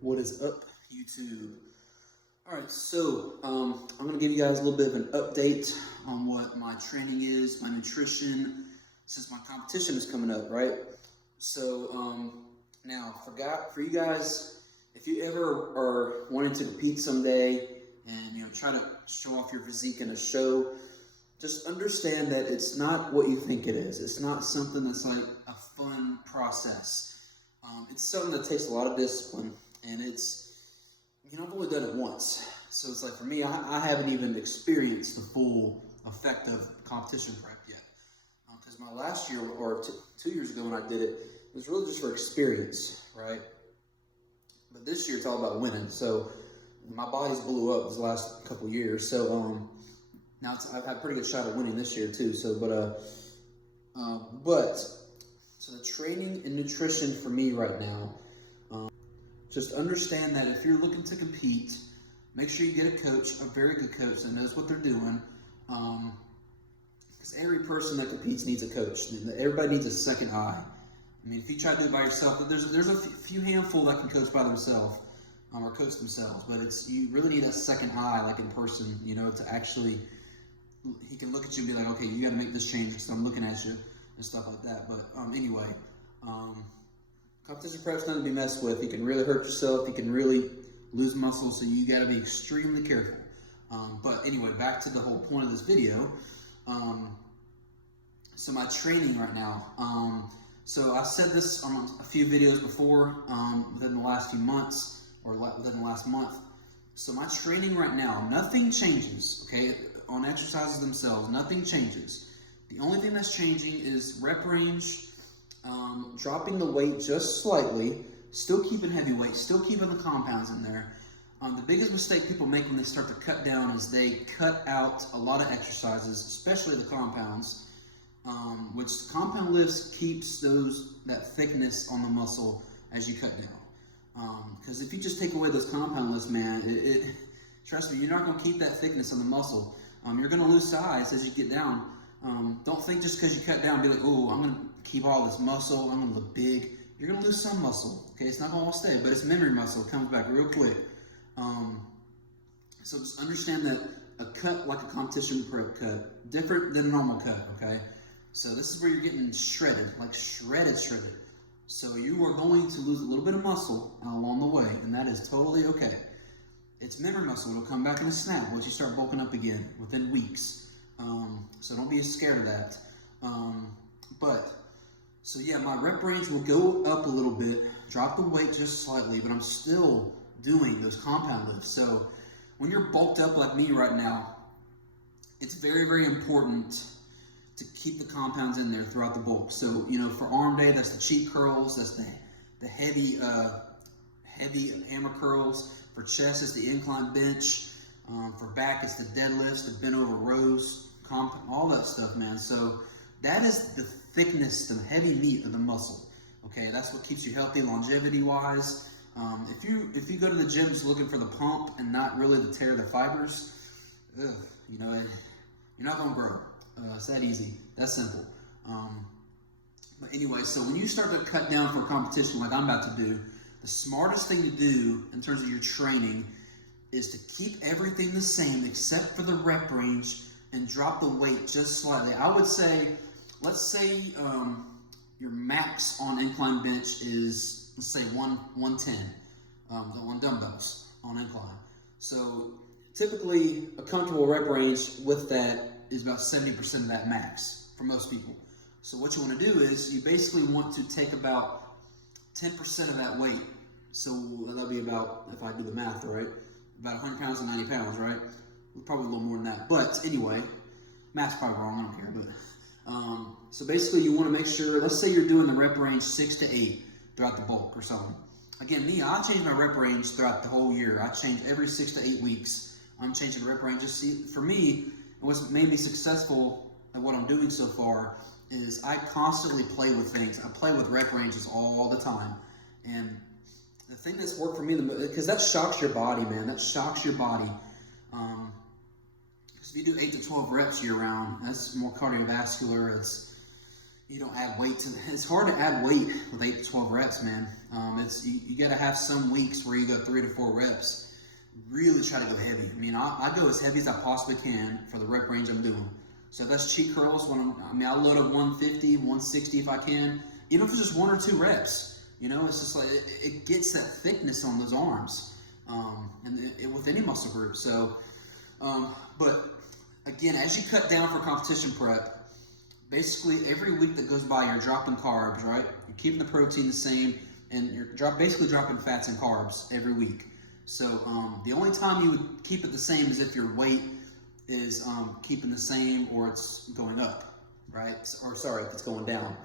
What is up, YouTube? Alright, so I'm going to give you guys a little bit of an update on what my training is, my nutrition, since my competition is coming up, right? So now, for you guys, if you ever are wanting to compete someday and try to show off your physique in a show, just understand that it's not what you think it is. It's not something that's like a fun process. It's something that takes a lot of discipline, and I've only done it once. So it's like, for me, I haven't even experienced the full effect of competition prep yet. Because my last year, or 2 years ago when I did it, it was really just for experience, right? But this year it's all about winning. So my body's blew up these last couple of years. So now I've had a pretty good shot at winning this year too. So, so the training and nutrition for me right now, just understand that if you're looking to compete, make sure you get a coach, a very good coach that knows what they're doing. Because every person that competes needs a coach. Everybody needs a second eye. I mean, if you try to do it by yourself, there's a few handful that can coach by themselves, or coach themselves. But you really need a second eye, like in person, to actually, he can look at you and be like, okay, you got to make this change because I'm looking at you and stuff like that. But anyway, competition prep's nothing to be messed with. You can really hurt yourself. You can really lose muscle, so you got to be extremely careful. But anyway, back to the whole point of this video. So my training right now. So I've said this on a few videos before, within the last few months, or within the last month. So my training right now, nothing changes, okay? On exercises themselves, nothing changes. The only thing that's changing is rep range, dropping the weight just slightly, still keeping heavy weight, still keeping the compounds in there. The biggest mistake people make when they start to cut down is they cut out a lot of exercises, especially the compounds, which compound lifts keeps that thickness on the muscle as you cut down. Because if you just take away those compound lifts, man, trust me, you're not going to keep that thickness on the muscle. You're going to lose size as you get down. Don't think just because you cut down, be like, oh, I'm going to keep all this muscle, I'm going to look big. You're going to lose some muscle, okay? It's not going to all stay, but it's memory muscle. It comes back real quick. So just understand that a cut like a competition prep cut, different than a normal cut, okay? So this is where you're getting shredded, like shredded. So you are going to lose a little bit of muscle along the way, and that is totally okay. It's memory muscle. It'll come back in a snap once you start bulking up again within weeks. So don't be scared of that. So yeah, my rep range will go up a little bit, drop the weight just slightly, but I'm still doing those compound lifts. So when you're bulked up like me right now, it's very, very important to keep the compounds in there throughout the bulk. So, for arm day, that's the cheat curls, that's the heavy hammer curls. For chest, it's the incline bench. For back, it's the deadlifts, the bent over rows, all that stuff, man. So that is the thickness, the heavy meat of the muscle. Okay, that's what keeps you healthy, longevity-wise. If you go to the gym just looking for the pump and not really to tear the fibers, you're not gonna grow. It's that easy, that simple. But anyway, so when you start to cut down for a competition like I'm about to do, the smartest thing to do in terms of your training is to keep everything the same except for the rep range and drop the weight just slightly. I would say, let's say your max on incline bench is, let's say 110 on dumbbells on incline. So typically a comfortable rep range with that is about 70% of that max for most people. So what you want to do is you basically want to take about 10% of that weight. So that'll be about, if I do the math right, about 100 pounds and 90 pounds, right? Probably a little more than that. But anyway, math's probably wrong, I don't care. But so basically you want to make sure, let's say you're doing the rep range 6 to 8 throughout the bulk or something. Again, I change my rep range throughout the whole year. I change every 6 to 8 weeks. I'm changing the rep range. For me, what's made me successful at what I'm doing so far is I constantly play with things. I play with rep ranges all the time. And the thing that's worked for me, because that shocks your body, man. That shocks your body. Because if you do 8 to 12 reps year round, that's more cardiovascular. you don't add weight to. It's hard to add weight with 8 to 12 reps, man. You got to have some weeks where you go 3 to 4 reps. Really try to go heavy. I mean, I go as heavy as I possibly can for the rep range I'm doing. So if that's cheat curls, I'll load up 150, 160 if I can. Even if it's just 1 or 2 reps, you know, it's just like it gets that thickness on those arms, with any muscle group. So, but again, as you cut down for competition prep, basically every week that goes by, you're dropping carbs, right? You're keeping the protein the same, and you're basically dropping fats and carbs every week. So the only time you would keep it the same is if your weight is keeping the same or it's going up, right? Or sorry, if it's going down.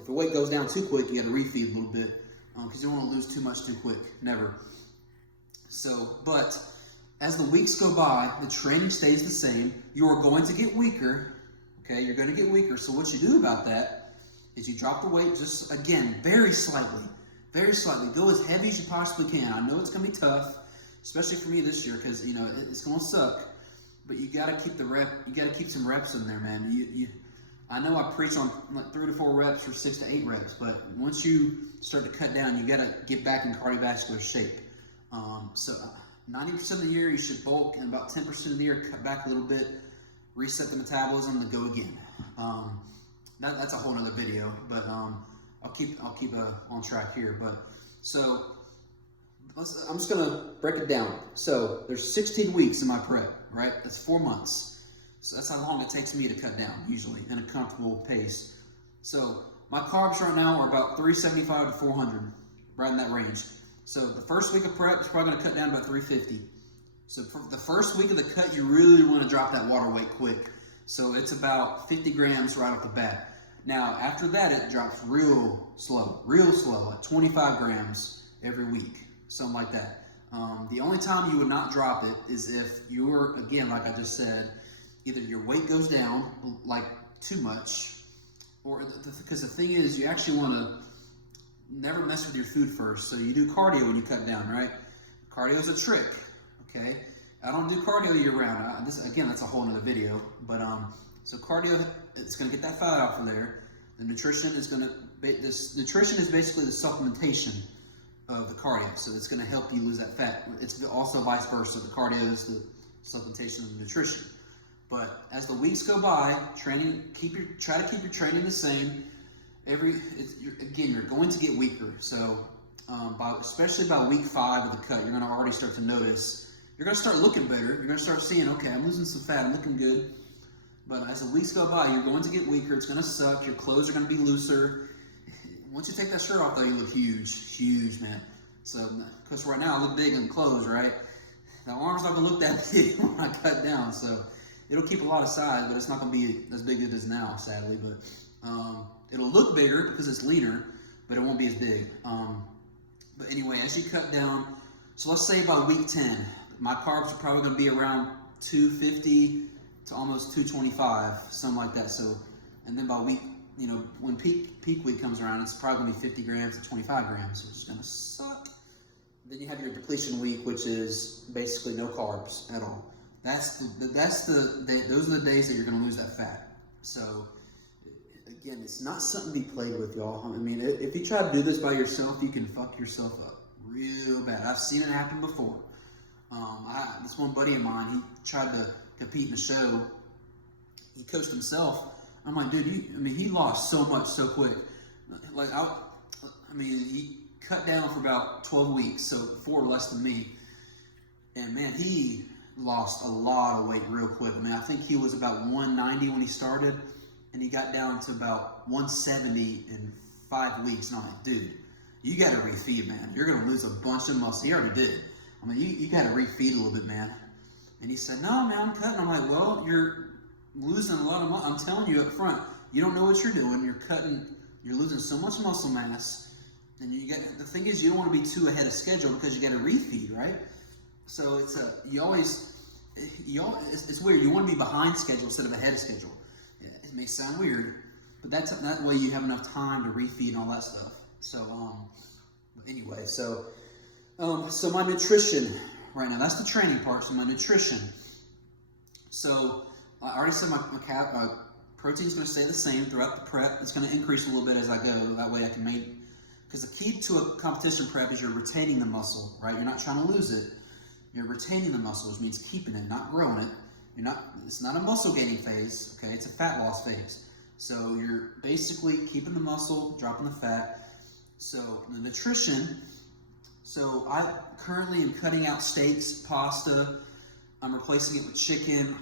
If your weight goes down too quick, you got to refeed a little bit because you don't want to lose too much too quick. Never. So, but as the weeks go by, the training stays the same. You are going to get weaker. Okay, you're going to get weaker. So what you do about that is you drop the weight just, again, very slightly. Very slightly. Go as heavy as you possibly can. I know it's going to be tough, especially for me this year because, you know, it's going to suck. But you got to keep you got to keep some reps in there, man. I know I preach on like 3 to 4 reps or 6 to 8 reps, but once you start to cut down, you got to get back in cardiovascular shape. So 90% of the year you should bulk, and about 10% of the year cut back a little bit, reset the metabolism, to go again. That's a whole other video, but I'll keep on track here. But so I'm just gonna break it down. So there's 16 weeks in my prep, right? That's 4 months. So that's how long it takes me to cut down, usually, in a comfortable pace. So my carbs right now are about 375 to 400, right in that range. So the first week of prep is probably going to cut down about 350. So for the first week of the cut, you really want to drop that water weight quick. So it's about 50 grams right off the bat. Now, after that, it drops real slow, like 25 grams every week, something like that. The only time you would not drop it is if you're, again, like I just said, either your weight goes down like too much, or because the thing is, you actually want to never mess with your food first. So you do cardio when you cut down, right? Cardio is a trick, okay? I don't do cardio year round. Again, that's a whole nother video. But so cardio, it's going to get that fat off of there. The nutrition is going to, nutrition is basically the supplementation of the cardio. So it's going to help you lose that fat. It's also vice versa. The cardio is the supplementation of the nutrition. But as the weeks go by, try to keep your training the same. Again, you're going to get weaker. So especially by week 5 of the cut, you're going to already start to notice. You're going to start looking better. You're going to start seeing, okay, I'm losing some fat. I'm looking good. But as the weeks go by, you're going to get weaker. It's going to suck. Your clothes are going to be looser. Once you take that shirt off, though, you look huge, man. So, because right now I look big in clothes, right? The arm's not going to look that big when I cut down. So it'll keep a lot of size, but it's not going to be as big as it is now, sadly. But it'll look bigger because it's leaner, but it won't be as big. But anyway, as you cut down, so let's say by week 10, my carbs are probably going to be around 250 to almost 225, something like that. So, and then by week, you know, when peak week comes around, it's probably going to be 50 grams to 25 grams, which is going to suck. Then you have your depletion week, which is basically no carbs at all. Those are the days that you're going to lose that fat. So, again, it's not something to be played with, y'all. I mean, if you try to do this by yourself, you can fuck yourself up real bad. I've seen it happen before. This one buddy of mine, he tried to compete in a show. He coached himself. I'm like, dude, he lost so much so quick. Like, he cut down for about 12 weeks, so 4 less than me. And man, he lost a lot of weight real quick. I mean, I think he was about 190 when he started, and he got down to about 170 in 5 weeks. And I'm like, dude, you got to refeed, man. You're going to lose a bunch of muscle. He already did. I mean, you got to refeed a little bit, man. And he said, no, man, I'm cutting. I'm like, well, you're losing a lot of muscle. I'm telling you up front, you don't know what you're doing. You're losing so much muscle mass. And the thing is, you don't want to be too ahead of schedule because you got to refeed, right? So it's weird. You want to be behind schedule instead of ahead of schedule. Yeah, it may sound weird, but that way you have enough time to refeed and all that stuff. So anyway, so my nutrition right now, that's the training part. So my nutrition. So I already said my protein's going to stay the same throughout the prep. It's going to increase a little bit as I go. That way I can make, because the key to a competition prep is you're retaining the muscle, right? You're not trying to lose it. You're retaining the muscle, which means keeping it, not growing it. It's not a muscle gaining phase, okay? It's a fat loss phase. So you're basically keeping the muscle, dropping the fat. So the nutrition, so I currently am cutting out steaks, pasta. I'm replacing it with chicken,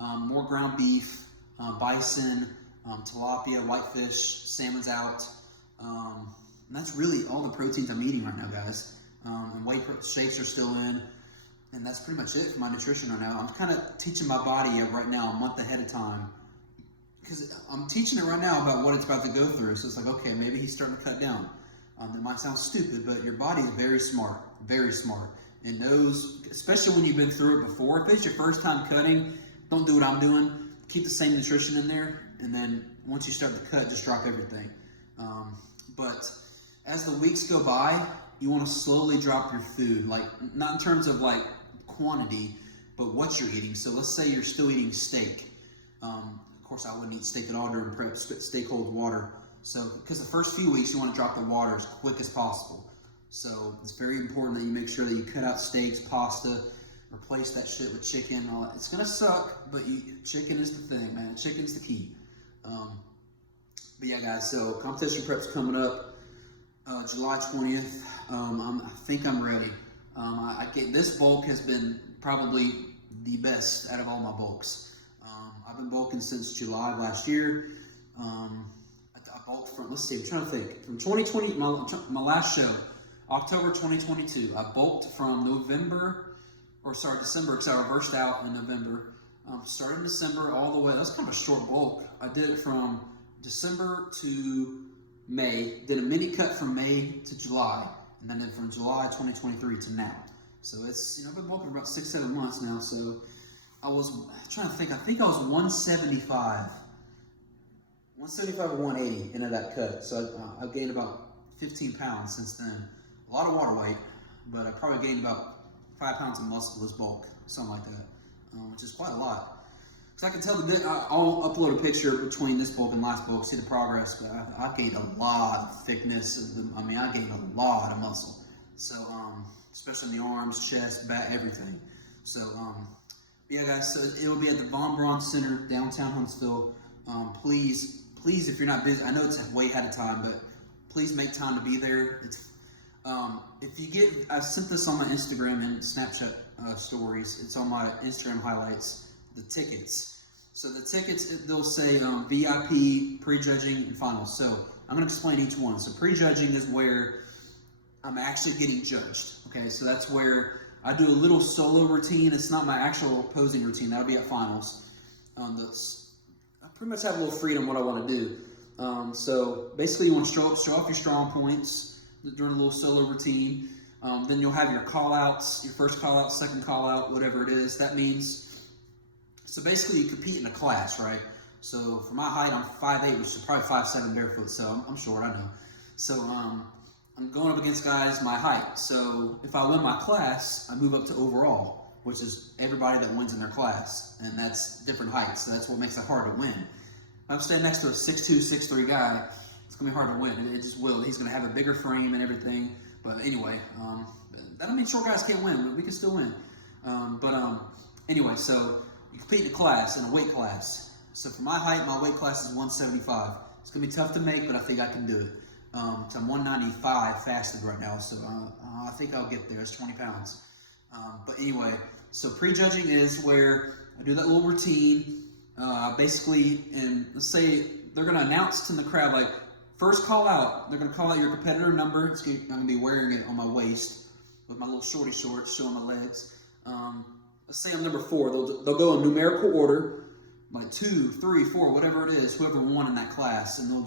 more ground beef, bison, tilapia, whitefish, salmon's out. And that's really all the proteins I'm eating right now, guys. And shakes are still in. And that's pretty much it for my nutrition right now. I'm kind of teaching my body right now a month ahead of time. Because I'm teaching it right now about what it's about to go through. So it's like, okay, maybe he's starting to cut down. It might sound stupid, but your body is very smart. Very smart. It knows, especially when you've been through it before. If it's your first time cutting, don't do what I'm doing. Keep the same nutrition in there. And then once you start to cut, just drop everything. But as the weeks go by, you want to slowly drop your food. Like, not in terms of like quantity, but what you're eating. So let's say you're still eating steak. Of course, I wouldn't eat steak at all during prep. Steak holds water. So, because the first few weeks, you want to drop the water as quick as possible. So, it's very important that you make sure that you cut out steaks, pasta, replace that shit with chicken. All that. It's going to suck, but chicken is the thing, man. Chicken's the key. But yeah, guys, so competition prep's coming up July 20th. I think I'm ready. This bulk has been probably the best out of all my bulks. I've been bulking since July of last year. I bulked from, let's see, I'm trying to think. From 2020, my last show, October 2022, I bulked from December, because I reversed out in November. Started in December all the way, that's kind of a short bulk. I did it from December to May, did a mini cut from May to July, and then from July 2023 to now. So it's, I've been bulking for about 6-7 months now, so I was trying to think, I think I was 175 or 180 into that cut. So I've gained about 15 pounds since then. A lot of water weight, but I probably gained about 5 pounds of muscle this bulk, something like that, which is quite a lot. Because I can tell I'll upload a picture between this bulk and last bulk, see the progress, but I've gained a lot of thickness. I gained a lot of muscle. So, especially in the arms, chest, back, everything. So, yeah, guys, so it will be at the Von Braun Center, downtown Huntsville. Please, if you're not busy, I know it's way ahead of time, but please make time to be there. I sent this on my Instagram and Snapchat stories. It's on my Instagram highlights, the tickets. So the tickets, they'll say VIP, prejudging, and finals. So I'm going to explain each one. So prejudging is where I'm actually getting judged. Okay, so that's where I do a little solo routine. It's not my actual posing routine. That'll be at finals. I pretty much have a little freedom what I want to do. So basically, you want to show off your strong points during a little solo routine. Then you'll have your call-outs, your first call-out, second call-out, whatever it is. That means, so basically you compete in a class, right? So for my height, I'm 5'8", which is probably 5'7" barefoot, so I'm short, I know. So I'm going up against guys my height. So if I win my class, I move up to overall, which is everybody that wins in their class, and that's different heights. So that's what makes it hard to win. If I'm standing next to a 6'2", 6'3" guy, it's gonna be hard to win. It just will. He's gonna have a bigger frame and everything. But anyway, that don't mean short guys can't win. We can still win. Anyway, so you compete in a class, in a weight class. So for my height, my weight class is 175. It's gonna be tough to make, but I think I can do it. So I'm 195 fasted right now, so I think I'll get there. It's 20 pounds. But anyway, so prejudging is where I do that little routine. Basically, and let's say they're going to announce to the crowd, like, first call out. They're going to call out your competitor number. I'm going to be wearing it on my waist with my little shorty shorts showing my legs. Let's say I'm number 4. They'll go in numerical order, like 2, 3, 4, whatever it is, whoever won in that class, and it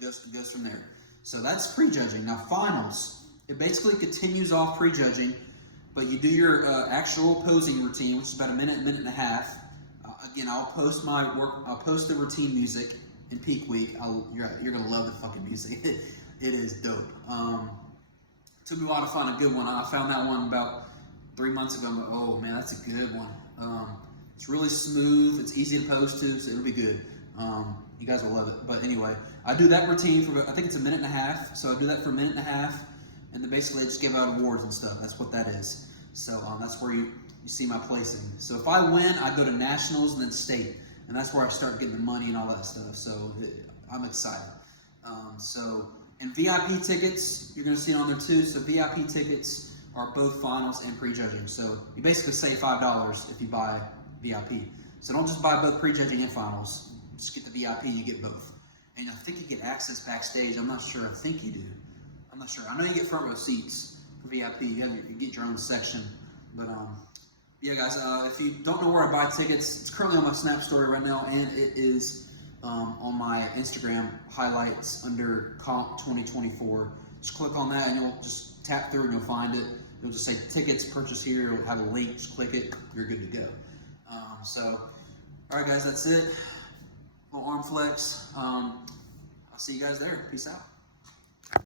goes from there. So that's prejudging. Now finals, it basically continues off prejudging, but you do your actual posing routine, which is about a minute and a half. Again, I'll post the routine music in peak week. You're gonna love the fucking music. It is dope. Took me a while to find a good one. I found that one about 3 months ago. I'm like, oh man, that's a good one. It's really smooth. It's easy to post to, so it'll be good. You guys will love it. But anyway, I do that routine for, I think it's a minute and a half. So I do that for a minute and a half, and then basically I just give out awards and stuff. That's what that is. So that's where you see my placing. So if I win, I go to nationals and then state, and that's where I start getting the money and all that stuff. So I'm excited. And VIP tickets, you're going to see on there too. So VIP tickets are both finals and prejudging. So you basically save $5 if you buy VIP. So don't just buy both prejudging and finals. Just get the VIP, you get both. And I think you get access backstage. I'm not sure. I think you do. I'm not sure. I know you get front row seats for VIP. You get your own section. But yeah, guys, if you don't know where I buy tickets, it's currently on my Snap story right now, and it is on my Instagram highlights under Comp 2024. Just click on that and you'll just tap through and you'll find it. You'll just say tickets, purchase here. It'll have a link. Just click it. You're good to go. All right, guys, that's it. Little arm flex. I'll see you guys there. Peace out.